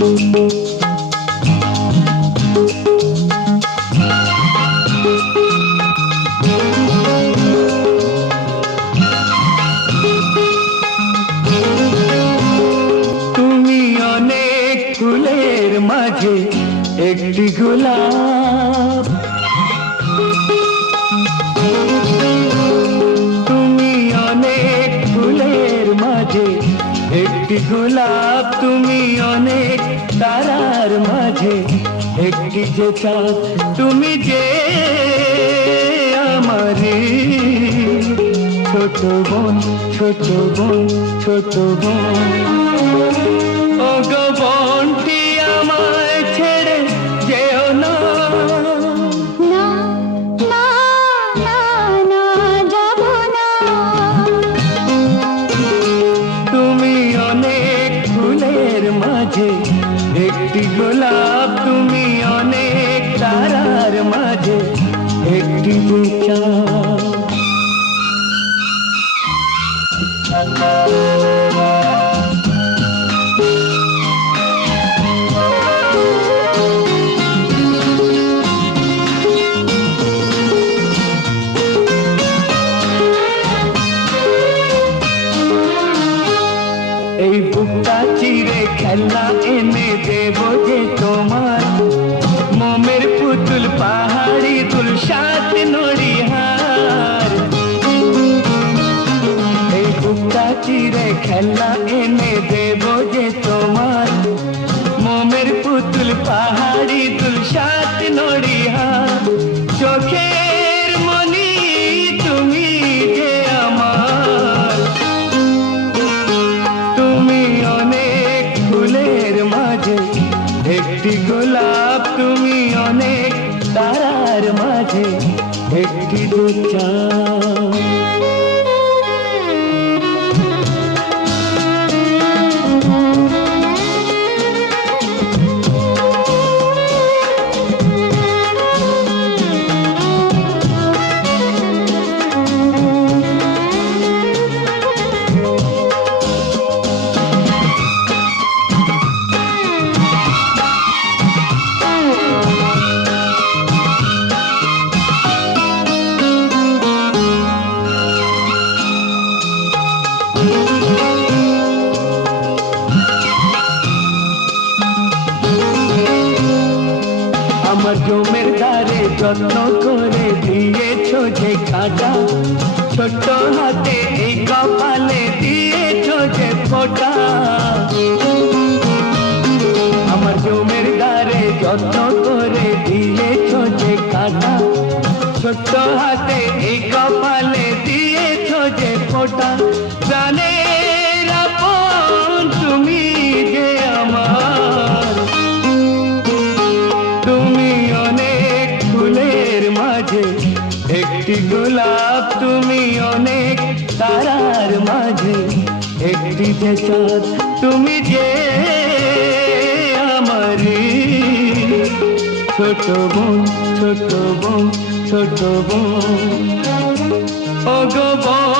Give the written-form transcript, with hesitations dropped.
তুমি অনেক ফুলের মাঝে একটি গোলাপ, তুমি অনেক ফুলের মাঝে একটি গোলাপ, তুমি অনেক তারার মাঝে একটি যে চাঁদ, তুমি যে আমারি ছোট বোন, ছোট বোন, ছোট বোন। ও গো বোনটি আমায় ছেড়ে যেও না, না না না না যাব না। তুমি অনেক ফুলের মাঝে একটি গোলাপ, তুমি অনেক তারার মাঝে একটি যে চাঁদ। এই বুকটা চিরে খেলনা এনে দেব যে তোমার, মোমের পুতুল পাহাড়ি তুল সাত নড়িহার। এই বুকটা চিরে খেলনা এনে দেব যে তোমার, মোমের পুতুল পাহাড়ি তুল সাত নড়িহার। চোখের মনি তুমি যে আমার, তুমি অনেক ফুলের মাঝে একটি গোলাপ, তুমি অনেক তারার মাঝে একটি যে চাঁদ। আমার জমের ধারে যত্ন করে দিয়েছ যে খাজা, ছোট্ট হাতে এই কপালে দিয়েছ যে ফোঁটা। আমার জমের ধারে যত্ন করে দিয়েছ যে খাজা, ছোট্ট হাতে এই কপালে দিয়েছ যে ফোঁটা। প্রাণের আপন তুমি যে আমার, তুমি অনেক ফুলের মাঝে একটি গোলাপ, তুমি অনেক তারার মাঝে একটি যে চাঁদ। তুমি যে আমারি ছোট বোন, ছোট বোন, ছোট বোন। ও গো বোন।